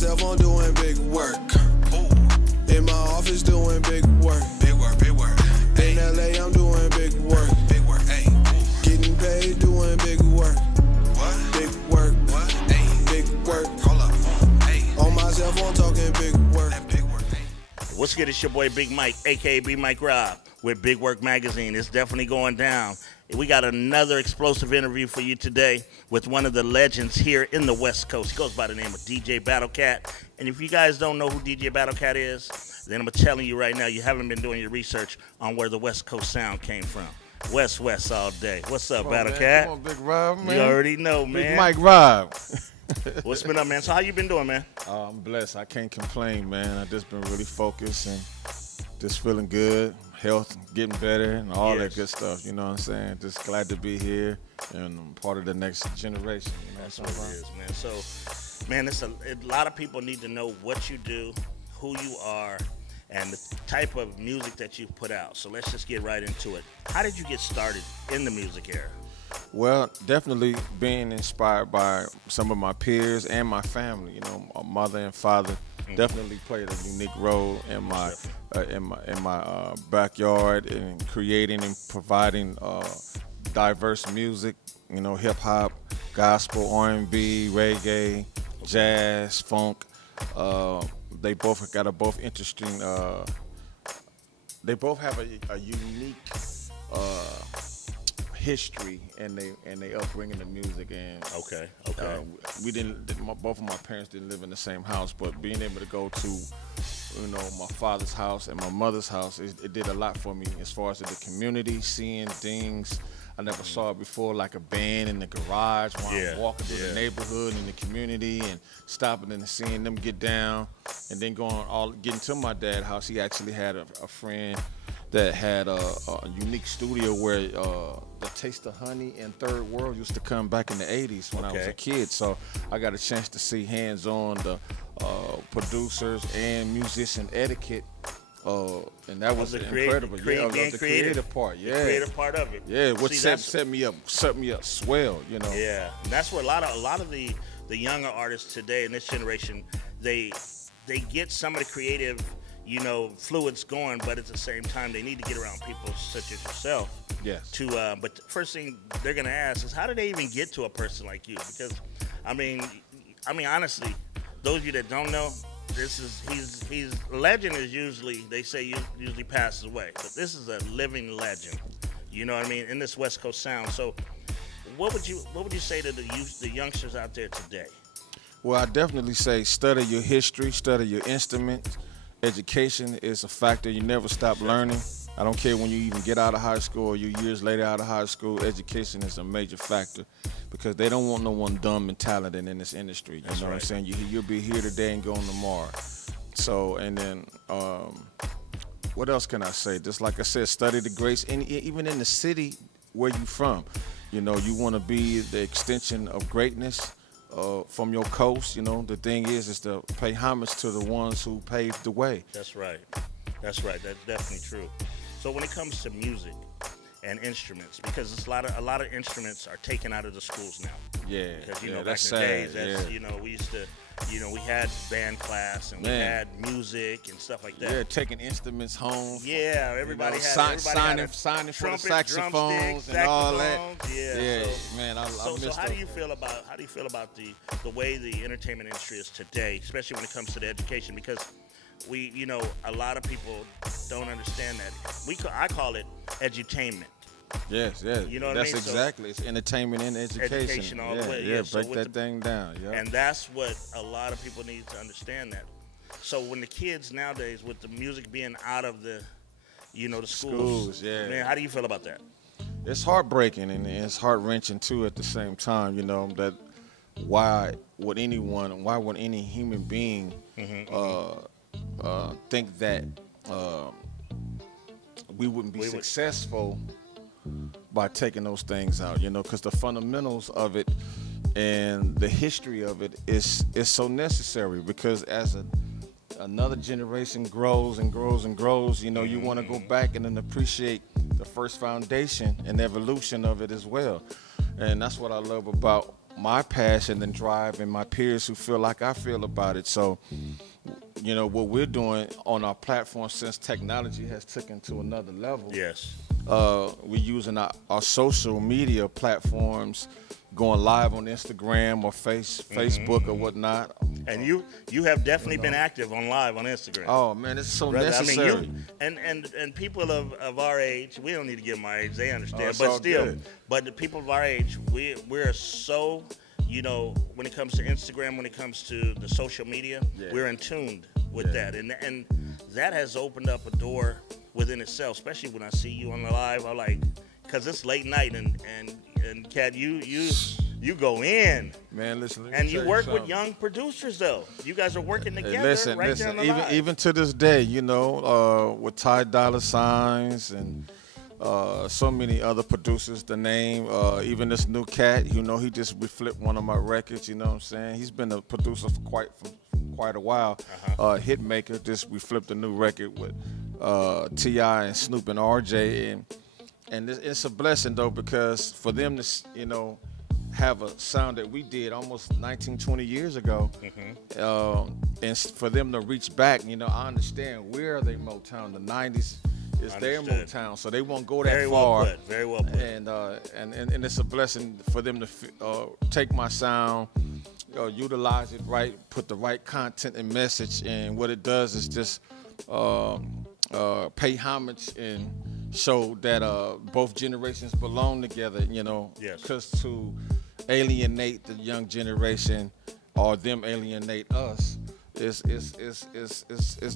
myself, I'm doing big work. In my office, doing big work. Big work, big work. In LA, I'm doing big work. Big work, ayy. Getting paid, doing big work. What? Big work. What? Ayy. Big work. Hold up. Ayy. On myself, I'm talking big work. Big work. What's good? It's your boy Big Mike, aka Bmikerob, with Bigwork magazine. It's definitely going down. We got another explosive interview for you today with one of the legends here in the West Coast. He goes by the name of DJ Battlecat. And if you guys don't know who DJ Battlecat is, then I'm telling you right now, you haven't been doing your research on where the West Coast sound came from. West all day. What's up, Battlecat? Come on, Big Rob, man. You already know, man. Bigmikerob. What's been up, man? So how you been doing, man? I'm blessed. I can't complain, man. I just been really focused and just feeling good. Health getting better and all that good stuff. You know what I'm saying? Just glad to be here and I'm part of the next generation. You know That's what it is, man. So, man, it's a lot of people need to know what you do, who you are, and the type of music that you put out. So let's just get right into it. How did you get started in the music era? Well, definitely being inspired by some of my peers and my family. You know, my mother and father definitely played a unique role in my backyard in creating and providing diverse music. You know, hip hop, gospel, R&B, reggae, jazz, funk. They both got a interesting. They both have a unique history and they upbringing of music. And okay. We didn't. Both of my parents didn't live in the same house, but being able to go to, you know, my father's house and my mother's house, it did a lot for me as far as the community, seeing things I never saw before, like a band in the garage while I'm walking through the neighborhood and the community and stopping and seeing them get down, and then getting to my dad's house. He actually had a friend that had a unique studio where the Taste of Honey and Third World used to come back in the 80s when I was a kid. So I got a chance to see hands-on the producers and musician etiquette. And that was incredible. The creative part. Yeah, the creative part of it. Yeah, which set me up swell. You know. Yeah, and that's where a lot of the younger artists today in this generation, they get some of the creative, you know, fluids going, but at the same time they need to get around people such as yourself. Yes. But the first thing they're gonna ask is, how do they even get to a person like you? Because, I mean, honestly, those of you that don't know, he's legend is usually, they say usually passes away, but this is a living legend. You know what I mean? In this West Coast sound. So, what would you say to the youngsters out there today? Well, I definitely say study your history, study your instruments. Education is a factor. You never stop learning. I don't care when you even get out of high school or you years later out of high school, education is a major factor because they don't want no one dumb and talented in this industry. You know what I'm saying? You'll be here today and gone tomorrow. So, and then what else can I say? Just like I said, study the greats, and even in the city where you from. You know, you want to be the extension of greatness. From your coast, you know, the thing is to pay homage to the ones who paved the way. That's right. That's definitely true. So when it comes to music and instruments, because it's a lot of instruments are taken out of the schools now. Yeah. Because you know, that's back in sad. the days, you know, we used to, you know, we had band class and we had music and stuff like that. Yeah, taking instruments home. Yeah, everybody had signing for the saxophones and all that. Yeah. I miss so how do you feel about the way the entertainment industry is today, especially when it comes to the education? Because you know, a lot of people don't understand that. I call it edutainment. Yes. You know what that's I mean? exactly. It's entertainment and education. Education all the way. Yeah, so break that thing down. Yeah. And that's what a lot of people need to understand that. So when the kids nowadays, with the music being out of the, you know, the schools, man, how do you feel about that? It's heartbreaking and it's heart-wrenching too at the same time. You know, that why would any human being think that we wouldn't be successful by taking those things out, you know, because the fundamentals of it and the history of it is so necessary, because as another generation grows and grows and grows, you know, you want to go back and then appreciate the first foundation and evolution of it as well. And that's what I love about my passion and drive and my peers who feel like I feel about it. So, you know, what we're doing on our platform, since technology has taken to another level. Yes. We're using our social media platforms, going live on Instagram or Facebook or whatnot. And you have definitely been active on live on Instagram. Oh man, it's so Brother, necessary. I mean, and people of our age, we don't need to give them our age, they understand. It's But all still, good. but the people of our age, we're so, you know, when it comes to Instagram, when it comes to the social media, we're in tune with that, and that has opened up a door within itself. Especially when I see you on the live, I like, because it's late night, and Cat, you go in, Man, listen. let me and tell you work with something. young producers though. You guys are working Hey, together listen, right there on the even live. even to this day, you know, with Ty Dolla Signs and so many other producers. The name, even this new cat, you know, he just reflipped one of my records. You know what I'm saying? He's been a producer for quite a while. Hitmaker just reflipped a new record with T.I. and Snoop and RJ, and it's a blessing though, because for them to, you know, have a sound that we did almost 19, 20 years ago, and for them to reach back, you know, I understand where they Motown. The 90s is their Understood. Motown, so they won't go that Very far. well put. Very well put. And it's a blessing for them to take my sound, utilize it right, put the right content and message, and what it does is just pay homage and show that both generations belong together, you know. Yes. Because to alienate the young generation or them alienate us is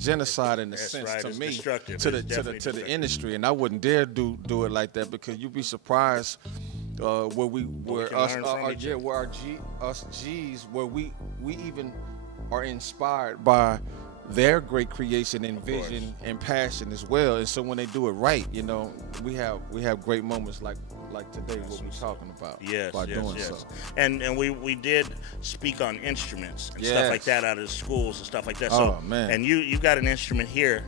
genocide in a That's sense right. to It's me, destructive. to It's definitely the destructive. industry, and I wouldn't dare do it like that, because you'd be surprised where can us learn from each other. where us G's, where we even are inspired by their great creation and vision and passion as well. And so when they do it right, you know, we have great moments like today, what we're talking about. Yes, by yes, doing yes. so. And we did speak on instruments and stuff Yes. like that out of the schools and stuff like that. Oh, So, man. And you got an instrument here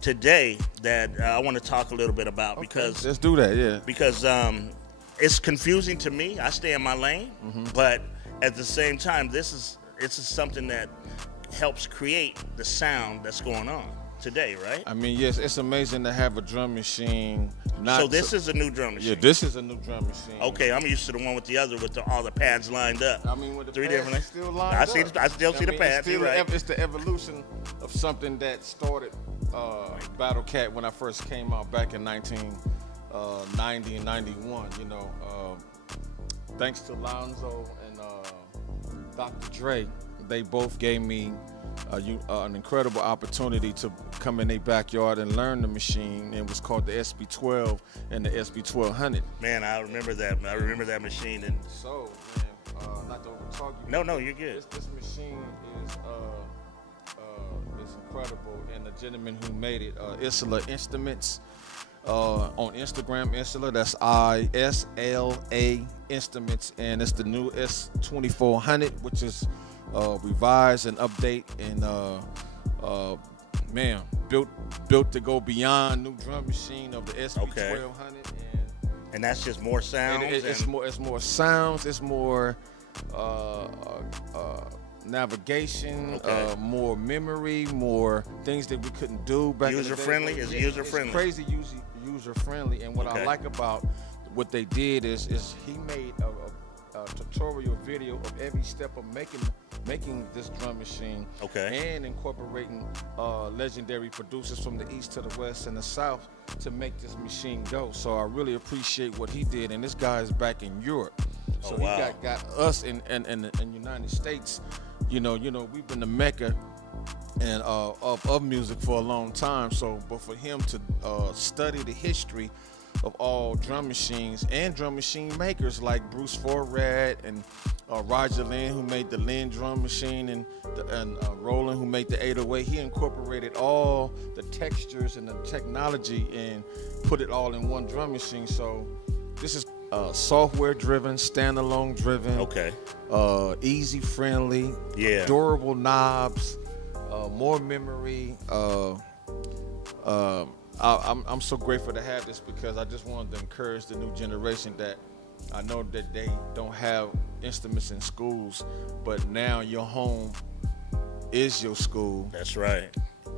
today that I want to talk a little bit about because Let's do that, yeah. it's confusing to me. I stay in my lane, Mm-hmm. but at the same time, this is something that helps create the sound that's going on today, right? I mean, yes, it's amazing to have a drum machine. So this is a new drum machine. Yeah, this is a new drum machine. Okay, I'm used to the one with the other with all the pads lined up. I mean, with the Three pads different. still lined I up. still see the pads. It's, You're still right. it's the evolution of something that started Battlecat when I first came out back in 1990 and 91. You know, thanks to Lonzo and Dr. Dre, they both gave me an incredible opportunity to come in their backyard and learn the machine. It was called the SB12 and the SB1200. Man, I remember that. I remember that machine. And So, man, not to overtalk you. no, you're good. This machine is incredible, and the gentleman who made it, Isla Instruments, on Instagram, Isla, that's ISLA Instruments, and it's the new S2400, which is revised and update, and man, built to go beyond new drum machine of the SB1200, And that's just more sounds. it's more sounds, it's more navigation, more memory, more things that we couldn't do back in the day. User-friendly? Is it user-friendly? It's crazy user friendly, and what I like about what they did is he made a tutorial video of every step of making this drum machine, and incorporating legendary producers from the east to the west and the south to make this machine go. So I really appreciate what he did, and this guy is back in Europe. So he got us in the United States. You know, we've been the mecca and of music for a long time. So, but for him to study the history of all drum machines and drum machine makers like Bruce Forrad and Roger Lynn, who made the Lynn drum machine, and Roland, who made the 808, he incorporated all the textures and the technology and put it all in one drum machine. So this is software driven, standalone driven, easy friendly, durable knobs, more memory. I'm so grateful to have this, because I just wanted to encourage the new generation that I know that they don't have instruments in schools, but now your home is your school. That's right.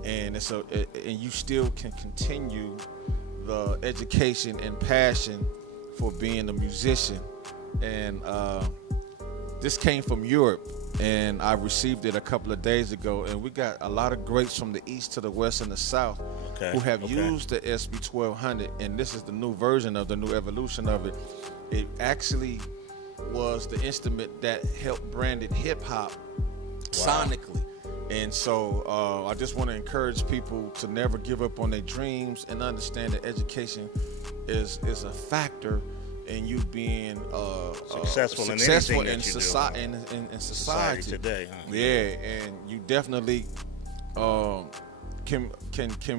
And and you still can continue the education and passion for being a musician. And this came from Europe, and I received it a couple of days ago. And we got a lot of greats from the east to the west and the south who have used the SB 1200, and this is the new version of the new evolution of it. It actually was the instrument that helped branded hip hop sonically. And so I just want to encourage people to never give up on their dreams and understand that education is a factor in you being successful in society today. Huh? Yeah, and you definitely can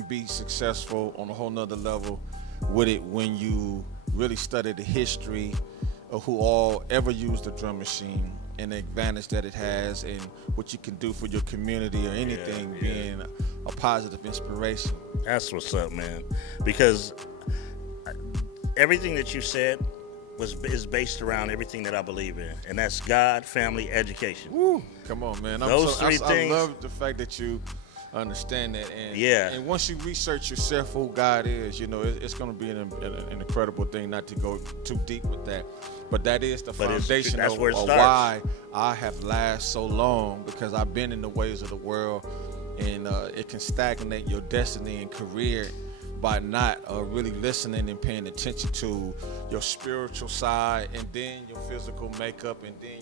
be successful on a whole nother level with it when you really study the history of who all ever used the drum machine and the advantage that it has and what you can do for your community or anything, being a positive inspiration. That's what's up, man. Because everything that you said is based around everything that I believe in, and that's God, family, education. Woo. Come on, man. Those three things. I love the fact that you understand that, and and once you research yourself who God is, you know, it's going to be an incredible thing. Not to go too deep with that, but that is the foundation of why I have lasted so long, because I've been in the ways of the world, and it can stagnate your destiny and career by not really listening and paying attention to your spiritual side, and then your physical makeup, and then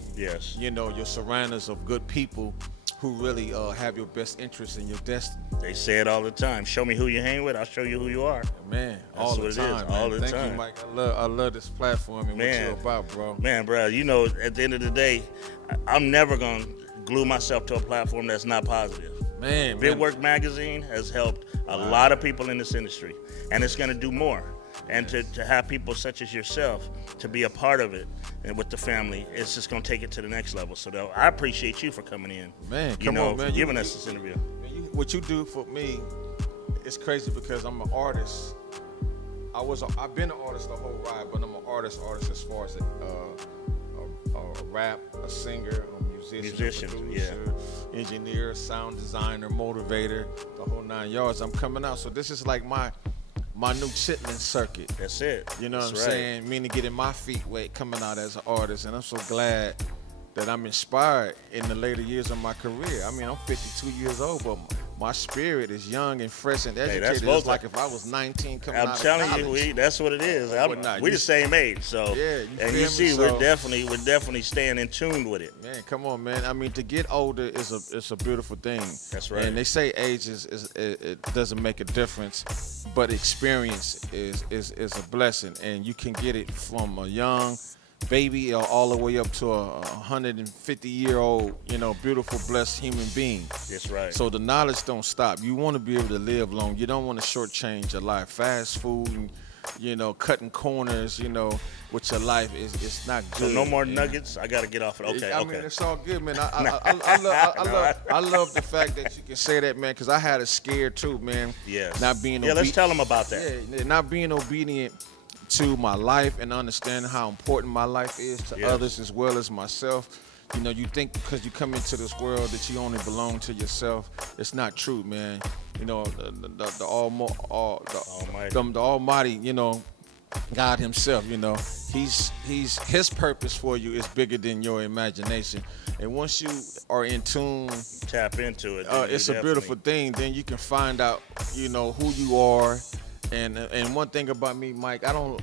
you know, your surroundings of good people who really have your best interest in your destiny. They say it all the time. Show me who you hang with, I'll show you who you are. Man, all the time. All the time. Thank you, Mike. I love this platform and what you're about, bro. Man, bro, you know, at the end of the day, I'm never going to glue myself to a platform that's not positive. Man, Bigwork magazine has helped a lot of people in this industry, and it's going to do more. And to have people such as yourself to be a part of it and with the family, it's just going to take it to the next level. So I appreciate you for coming in. Man, come on, man. For giving us this interview. What you do for me is crazy, because I'm an artist. I've been an artist the whole ride, but I'm an artist as far as a rap, a singer, a musician, a producer, engineer, sound designer, motivator, the whole 9 yards. I'm coming out. So this is like my new chitlin circuit. That's it. You know what I'm saying? Meaning getting my feet wet coming out as an artist. And I'm so glad that I'm inspired in the later years of my career. I mean, I'm 52 years old, but my spirit is young and fresh and educated. It's like if I was 19 coming out of college. I'm telling you, that's what it is. We're the same age, so you see, we're definitely staying in tune with it. Man, come on, man. I mean, to get older is a beautiful thing. That's right. And they say age it doesn't make a difference, but experience is a blessing, and you can get it from a young baby all the way up to a 150-year-old, you know, beautiful, blessed human being. That's right. So the knowledge don't stop. You want to be able to live long. You don't want to shortchange your life. Fast food and, you know, cutting corners, you know, with your life it's not good. So no more nuggets. I got to get off it. Okay. I mean, it's all good, man. I love the fact that you can say that, man, because I had a scare too, man. Yes. Not being obedient. Let's tell them about that. Yeah, not being obedient to my life and understanding how important my life is to others as well as myself. You know, you think because you come into this world that you only belong to yourself. It's not true, man. You know, the Almighty, you know, God Himself, you know, His purpose for you is bigger than your imagination. And once you are in tune, tap into it. It's a beautiful thing. Then you can find out, you know, who you are. And one thing about me, Mike, I don't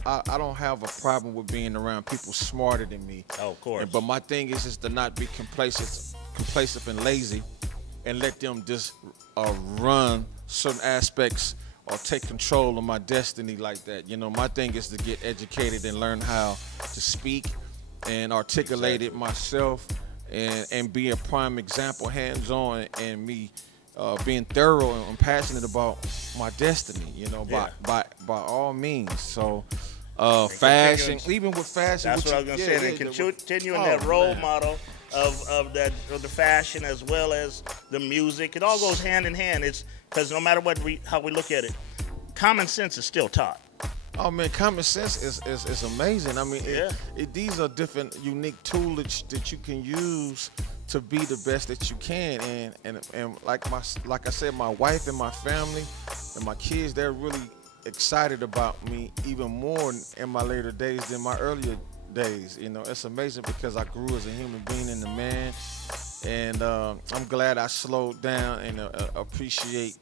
have a problem with being around people smarter than me. Oh, of course. But my thing is to not be complacent and lazy, and let them just run certain aspects or take control of my destiny like that. You know, my thing is to get educated and learn how to speak and articulate it myself, and be a prime example, hands-on, and me being thorough and passionate about my destiny, you know, by all means. So fashion, even with fashion. That's what I was gonna say. And continuing that role model of the fashion as well as the music. It all goes hand in hand. It's because no matter how we look at it, common sense is still taught. Oh man, common sense is amazing. I mean, Yeah. these are different, unique tools that you can use to be the best that you can. And like I said, my wife and my family and my kids, they're really excited about me even more in my later days than my earlier days. You know, it's amazing because I grew as a human being and a man, and I'm glad I slowed down and appreciate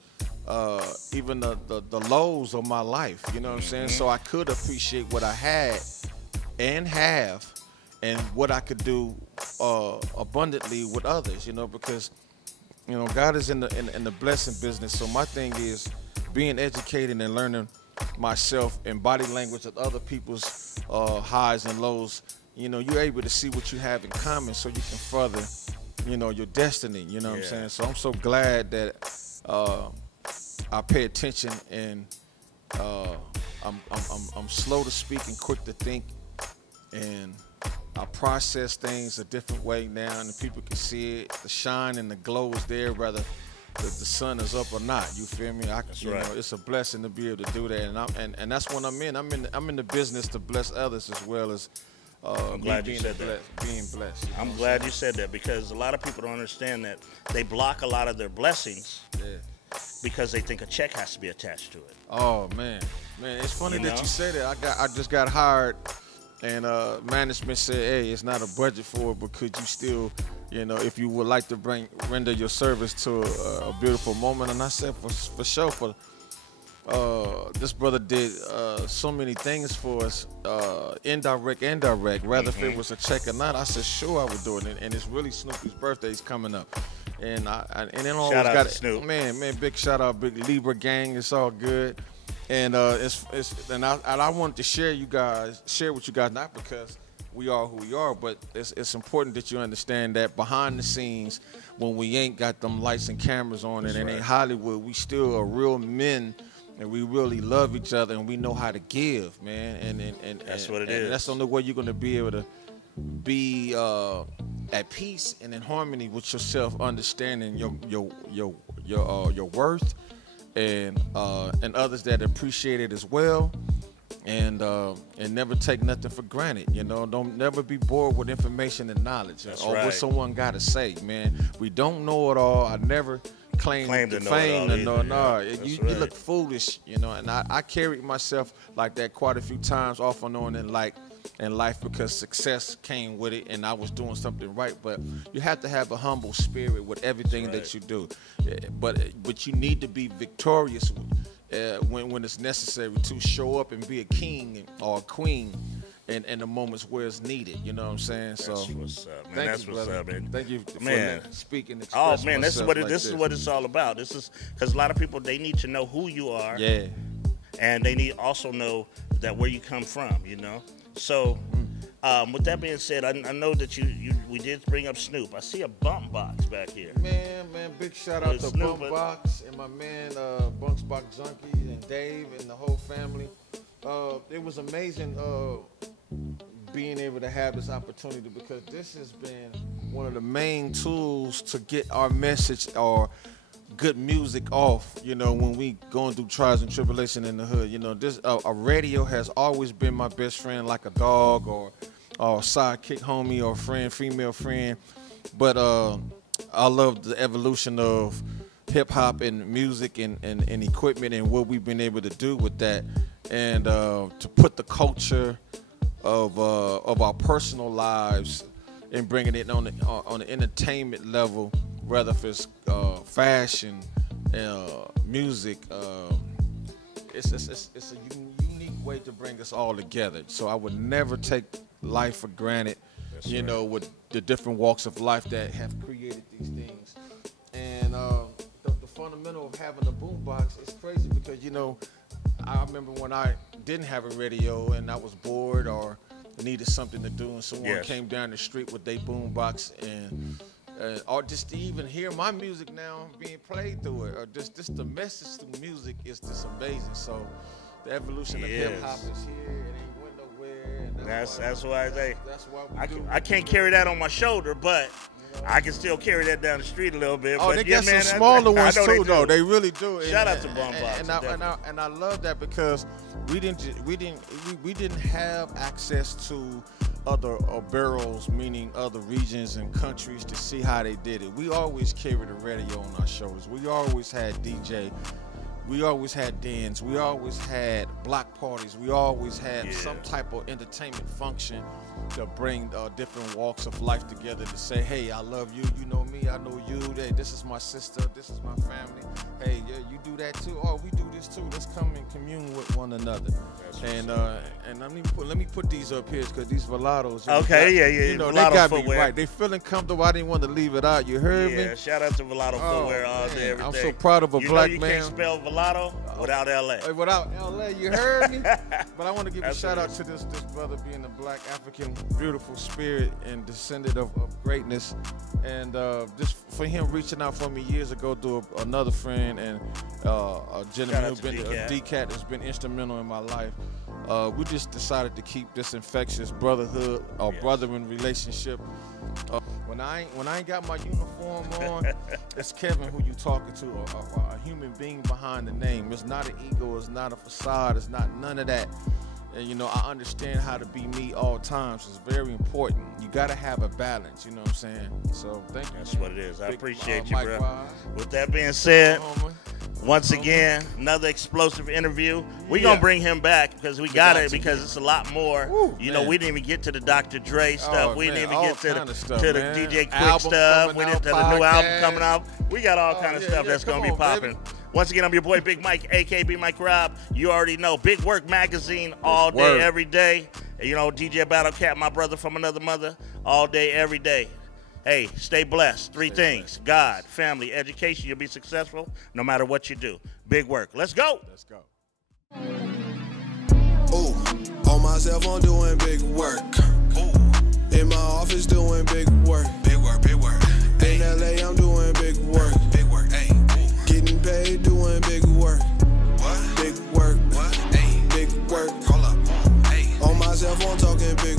even the lows of my life. You know what I'm saying? So I could appreciate what I had and have, and what I could do abundantly with others. You know, because you know God is in the blessing business. So my thing is being educated and learning myself and body language of other people's highs and lows. You know, you're able to see what you have in common, so you can further, you know, your destiny. You know what I'm saying? So I'm so glad that I pay attention, and I'm slow to speak and quick to think, and I process things a different way now, and the people can see it. The shine and the glow is there, whether the sun is up or not. You feel me? That's right. Know, it's a blessing to be able to do that, and that's what I'm in. I'm in the business to bless others as well as I'm glad you said that. Being blessed. You know I'm glad you said that, because a lot of people don't understand that they block a lot of their blessings because they think a check has to be attached to it. Oh man, it's funny You that know? you say that. I just got hired, and management said, "Hey, it's not a budget for it, but could you still, you know, if you would like to render your service to a beautiful moment?" And I said, for sure. This brother did so many things for us, indirect, whether if it was a check or not. I said, sure, I would do it. And it's really Snoopy's birthday's coming up. And then always Shout out got to Snoop. Man, big shout out, big Libra gang. It's all good. And I wanted to share with you guys, not because we are who we are, but it's important that you understand that behind the scenes, when we ain't got them lights and cameras on, and it ain't Hollywood, we still are real men. And we really love each other, and we know how to give, man. And that's what it is. is. That's the only way you're gonna be able to be at peace and in harmony with yourself, understanding your worth, and others that appreciate it as well, and never take nothing for granted. You know, don't never be bored with information and knowledge, what someone got to say, man. We don't know it all. I never claim the fame to know. No, you look foolish, you know. And I carried myself like that quite a few times, off and on in life, because success came with it, and I was doing something right. But you have to have a humble spirit with everything that you do. But you need to be victorious when it's necessary to show up and be a king or a queen in the moments where it's needed. You know what I'm saying? That's what's up, man. Thank That's you, what's brother. up, man. Thank you for speaking. Oh man, this is what it's all about. This is because a lot of people, they need to know who you are. Yeah. And they need also know that where you come from. You know. So, with that being said, I know that we did bring up Snoop. I see a bump box back here. Man, big shout out to Snoop, Bump Box and my man Bunks Box Junkie and Dave and the whole family. It was amazing being able to have this opportunity, because this has been one of the main tools to get our message or good music off, you know, when we going through trials and tribulation in the hood. You know, this a radio has always been my best friend, like a dog or sidekick homie or friend, female friend. But I love the evolution of hip hop and music and equipment and what we've been able to do with that, and to put the culture of our personal lives and bringing it on the entertainment level, whether if it's fashion, music. It's a unique way to bring us all together. So I would never take life for granted. You know, with the different walks of life that have created these things. And the fundamental of having a boombox is crazy, because, you know, I remember when I didn't have a radio and I was bored or needed something to do, and someone came down the street with their boombox, and or just to even hear my music now being played through it, or just the message through music is just amazing. So the evolution of hip hop is here. It ain't going nowhere. And That's why I say that's why I can't carry that on my shoulder, but I can still carry that down the street a little bit. Oh, but they yeah, got man, some smaller ones I know too, though. They really do. Shout out to Bum Box. And I love that because we didn't have access to other barrels, meaning other regions and countries, to see how they did it. We always carried a radio on our shoulders. We always had DJ. We always had dance. We always had block parties. We always had some type of entertainment function to bring different walks of life together to say, hey, I love you. You know me. I know you. Hey, this is my sister. This is my family. Hey, yeah, you do that too. Oh, we do this too. Let's come and commune with one another. And let me put these up here because these Velados. Okay, you know, they got me right. They feeling comfortable. I didn't want to leave it out. You heard me? Yeah, shout out to Velato footwear all day, every day. I'm so proud of a black man. You can't spell Velato without LA. Without LA, you heard me? But I want to give a shout out to this brother being a black African, beautiful spirit and descendant of greatness. And just for him reaching out for me years ago through another friend and a gentleman who's been Decat has been instrumental in my life. We just decided to keep this infectious brotherhood or brothering relationship. When I ain't got my uniform on, it's Kevin who you talking to, a human being behind the name. It's not an ego, it's not a facade, it's not none of that. And you know, I understand how to be me all times. It's very important. You gotta have a balance, you know what I'm saying? So thank you. That's what it is. I appreciate you, bro. With that being said, once again, another explosive interview. We're going to bring him back because we got it because it's a lot more. You know, we didn't even get to the Dr. Dre stuff. We didn't even get to the DJ Quick stuff. We didn't to the new album coming out. We got all kind of stuff that's going to be popping. Once again, I'm your boy Big Mike, a.k.a. Bmikerob. You already know. Bigwork magazine all day, every day. You know, DJ Battlecat, my brother from another mother, all day, every day. Hey, stay blessed. Three things. God, family, education. You'll be successful no matter what you do. Big work. Let's go. Let's go. Ooh, on myself, I'm doing big work. Ooh, in my office, doing big work. Big work, big work. In LA, I'm doing big work. Big work, ayy. Getting paid, doing big work. What? Big work. What? Ayy. Big work. Hold up. Ayy. On myself, I'm talking big